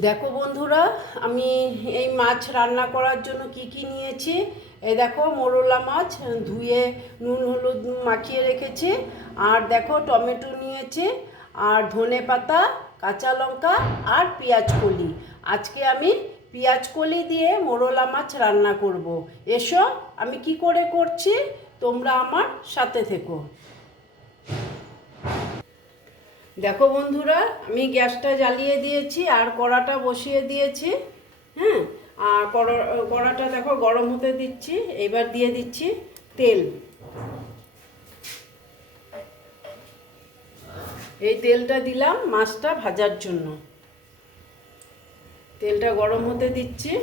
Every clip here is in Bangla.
দেখো বন্ধুরা, আমি এই মাছ রান্না করার জন্য কি কি নিয়েছি? এই দেখো, মোরলা মাছ, ধুয়ে নুন, হলুদ মাখিয়ে রেখেছি। আর দেখো, টমেটো নিয়েছি, আর ধনে পাতা, কাঁচা লঙ্কা আর পেঁয়াজ কলি। আজকে আমি পেঁয়াজ কলি দিয়ে মোরলা মাছ রান্না করব। এসো, আমি কি করে করছি? তোমরা আমার সাথে থেকো। দেখো বন্ধুরা, আমি গ্যাসটা জ্বালিয়ে দিয়েছি, আর কড়াটা বসিয়ে দিয়েছি হ্যাঁ? আর কড়া- কড়াটা দেখো গরম হতে দিচ্ছি, এবার দিয়ে দিচ্ছি তেল। এই তেলটা দিলাম মাছটা ভাজার জন্য। তেলটা গরম হতে দিচ্ছি।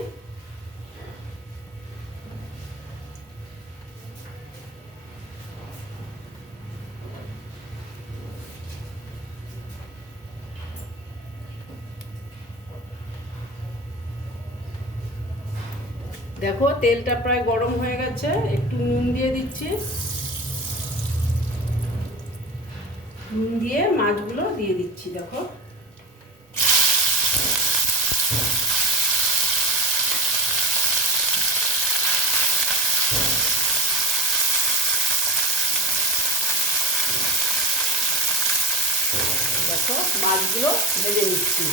দেখো, তেলটা প্রায় গরম হয়ে গেছে। একটু নুন দিয়ে দিচ্ছি। নুন দিয়ে মাছগুলো দিয়ে দিচ্ছি, দেখো। দেখো, মাছগুলো ভেজে নিচ্ছি।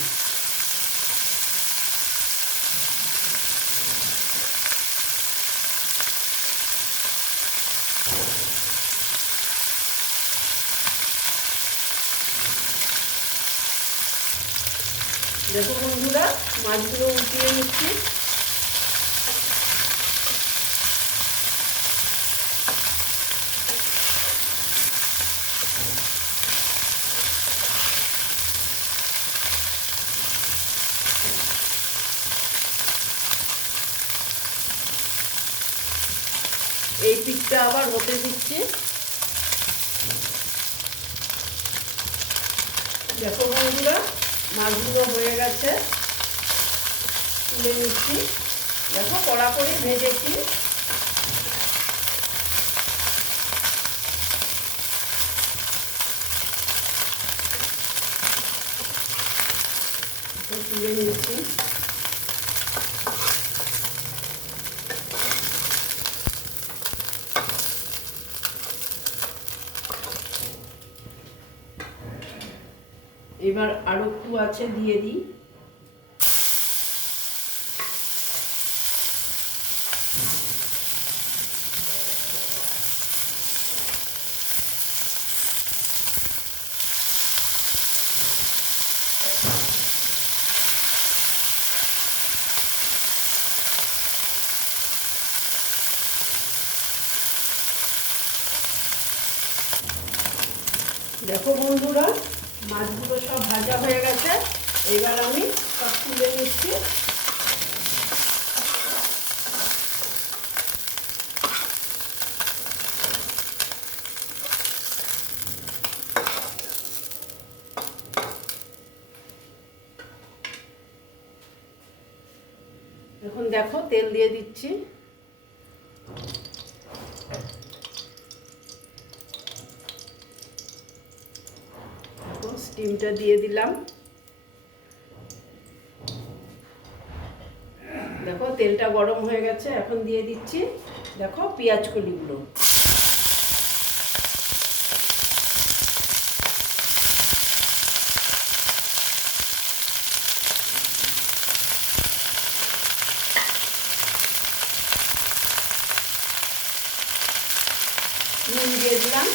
দেখো বন্ধুরা মাছগুলো উঠিয়ে নিচ্ছি। এই পিঠটা আবার হতে দিচ্ছি। দেখো বন্ধুরা মাছগুলো হয়ে গেছে। তুলে নিচ্ছি। দেখো কড়া ভেজেছি এখন তুলে নিচ্ছি এবার আরও একটু আছে দিয়ে দিই। দেখো বন্ধুরা মাছগুলো সব ভাজা হয়ে গেছে। এবার আমি সব তুলে নিচ্ছি। এখন দেখো তেল দিয়ে দিচ্ছি। দেখো স্টিমটা দিয়ে দিলাম। দেখো, তেলটা গরম হয়ে গেছে, এখন দিয়ে দিচ্ছি, দেখো পেঁয়াজ কলিগুলো নুন দিয়ে দিলাম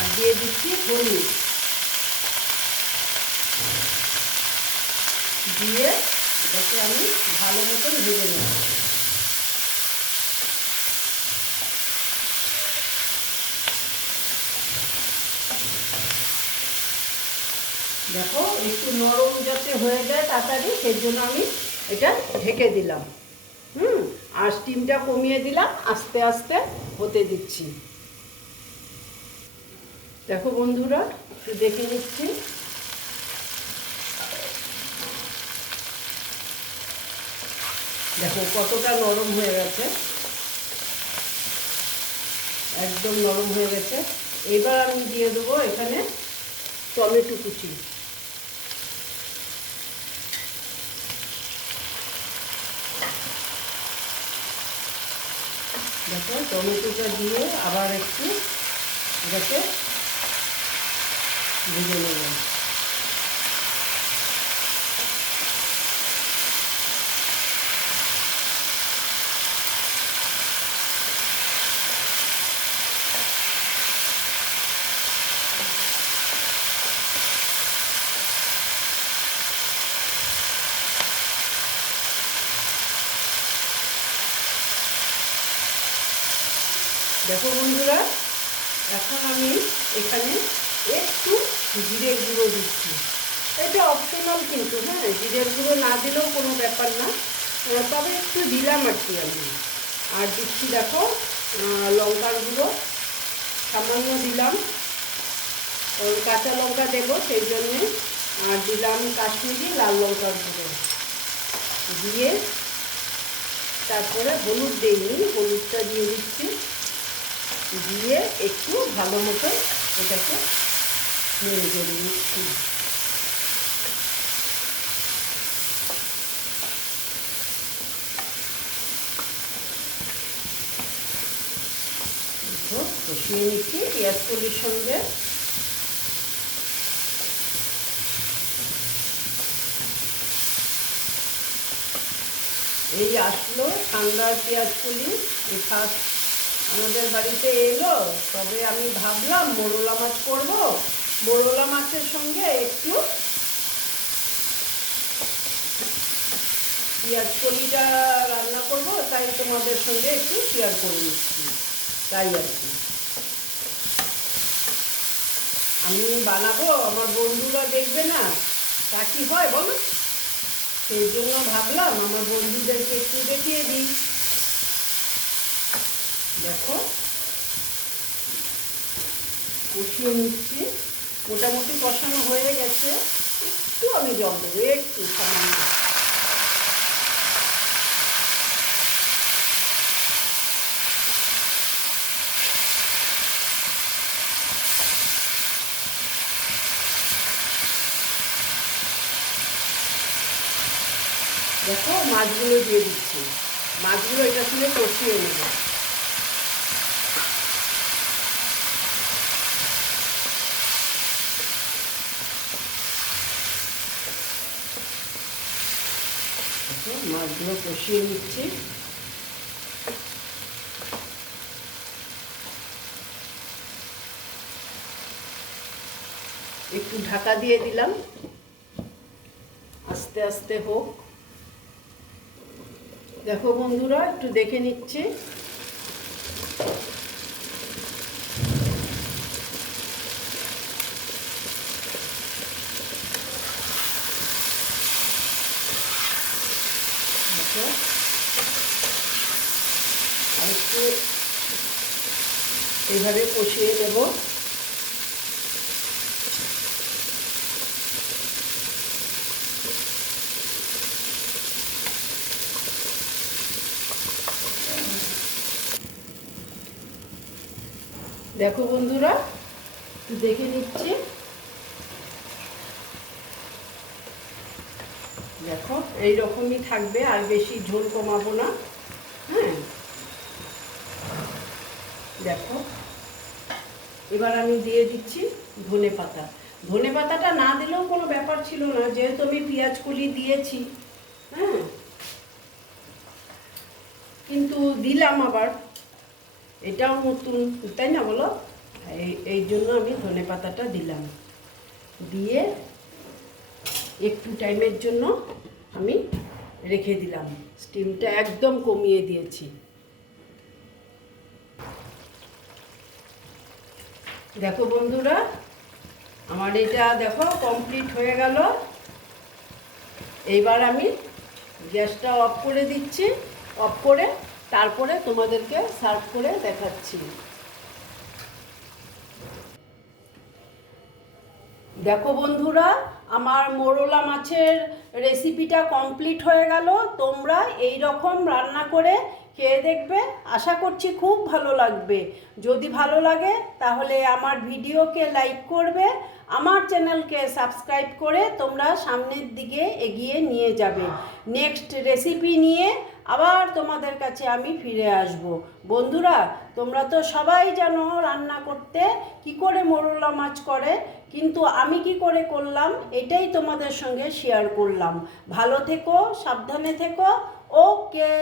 আর দিয়ে দিচ্ছি হলুদ। দিয়ে এটাকে আমি ভালো মতন ভেজে নেব। দেখো, একটু নরম যাতে হয়ে যায় তাড়াতাড়ি, সেই জন্য আমি এটা ঢেকে দিলাম। হুম, আর স্টিমটা কমিয়ে দিলাম, আস্তে আস্তে হতে দিচ্ছি। দেখো বন্ধুরা, একটু দেখে নিচ্ছি। দেখো কতটা নরম হয়ে গেছে। একদম নরম হয়ে গেছে। এবার আমি দিয়ে দেবো এখানে টমেটো কুচি। দেখো টমেটোটা দিয়ে আবার একটু এটাকে ভেজে নেব দেখো বন্ধুরা এখন আমি এখানে একটু জিরে গুঁড়ো দিচ্ছি। এটা অপশনাল কিন্তু হ্যাঁ জিরের গুঁড়ো না দিলেও কোনো ব্যাপার না। তবে একটু দিলাম আর কি আমি। আর দিচ্ছি দেখো লঙ্কার গুঁড়ো। সামান্য দিলাম। ওই কাঁচা লঙ্কা দেবো সেই জন্যে। আর দিলাম কাশ্মীরি লাল লঙ্কার গুঁড়ো। দিয়ে তারপরে হলুদ দিইনি, হলুদটা দিয়ে দিচ্ছি। দিয়ে একটু ভালো মতো এটাকে নেড়ে করে নিচ্ছি কষিয়ে নিচ্ছি পেঁয়াজ কলির সঙ্গে এই আসলো ঠান্ডার পেঁয়াজ কলি আমাদের বাড়িতে এলো, তবে আমি ভাবলাম মোরলা মাছ করব। মোরলা মাছের সঙ্গে একটু পেঁয়াজ কলিটা রান্না করব, তাই তোমাদের সঙ্গে একটু শেয়ার করে নিচ্ছি। তাই আর কি। আমি বানাবো, আমার বন্ধুরা দেখবে না, তা কি হয় বলো? সেই জন্য ভাবলাম আমার বন্ধুদেরকে একটু দেখিয়ে দিই। দেখো, কষিয়ে নিচ্ছি। মোটামুটি কষানো হয়ে গেছে। একটু আমি জল দেবো, একটু সামান্য। দেখো, মাছগুলো দিয়ে দিচ্ছি। মাছগুলো এটা সঙ্গে কষিয়ে নেব। দেখো, মাছগুলো কষিয়ে নিচ্ছি। একটু ঢাকা দিয়ে দিলাম। আস্তে আস্তে হোক। দেখো বন্ধুরা একটু দেখে নিচ্ছি দেখো আর একটু এইভাবে কষিয়ে নেব। দেখো বন্ধুরা, একটু দেখে নিচ্ছি। দেখো এই রকমই থাকবে, আর বেশি ঝোল কমাবো না হ্যাঁ দেখো। এবার আমি দিয়ে দিচ্ছি ধনে পাতা। ধনে পাতাটা না দিলেও কোনো ব্যাপার ছিল না, যেহেতু আমি পেঁয়াজ কলি দিয়েছি হ্যাঁ। কিন্তু দিলাম আবার। এটাও নতুন, তাই না বলো? এই জন্য আমি ধনে পাতাটা দিলাম। দিয়ে একটু টাইমের জন্য আমি রেখে দিলাম। স্টিমটা একদম কমিয়ে দিয়েছি। দেখো বন্ধুরা, আমার এটা দেখো কমপ্লিট হয়ে গেল। এইবার আমি গ্যাসটা অফ করে দিচ্ছি, অফ করে তারপরে তোমাদেরকে সার্ভ করে দেখাচ্ছি। দেখো বন্ধুরা, আমার মোরলা মাছের রেসিপিটা কমপ্লিট হয়ে গেল। তোমরা এই রকম রান্না করে খেয়ে দেখবে? আশা করছি খুব ভালো লাগবে। যদি ভালো লাগে, তাহলে আমার ভিডিওকে লাইক করবে, আমার চ্যানেলকে সাবস্ক্রাইব করে তোমরা সামনের দিকে এগিয়ে নিয়ে যাবে। নেক্সট রেসিপি নিয়ে আবার তোমাদের কাছে আমি ফিরে আসব। বন্ধুরা, তোমরা তো সবাই জানো রান্না করতে কি করে মোরলা মাছ করে, কিন্তু আমি কি করে করলাম, এটাই তোমাদের সঙ্গে শেয়ার করলাম। ভালো থেকো, সাবধানে থেকো, ওকে।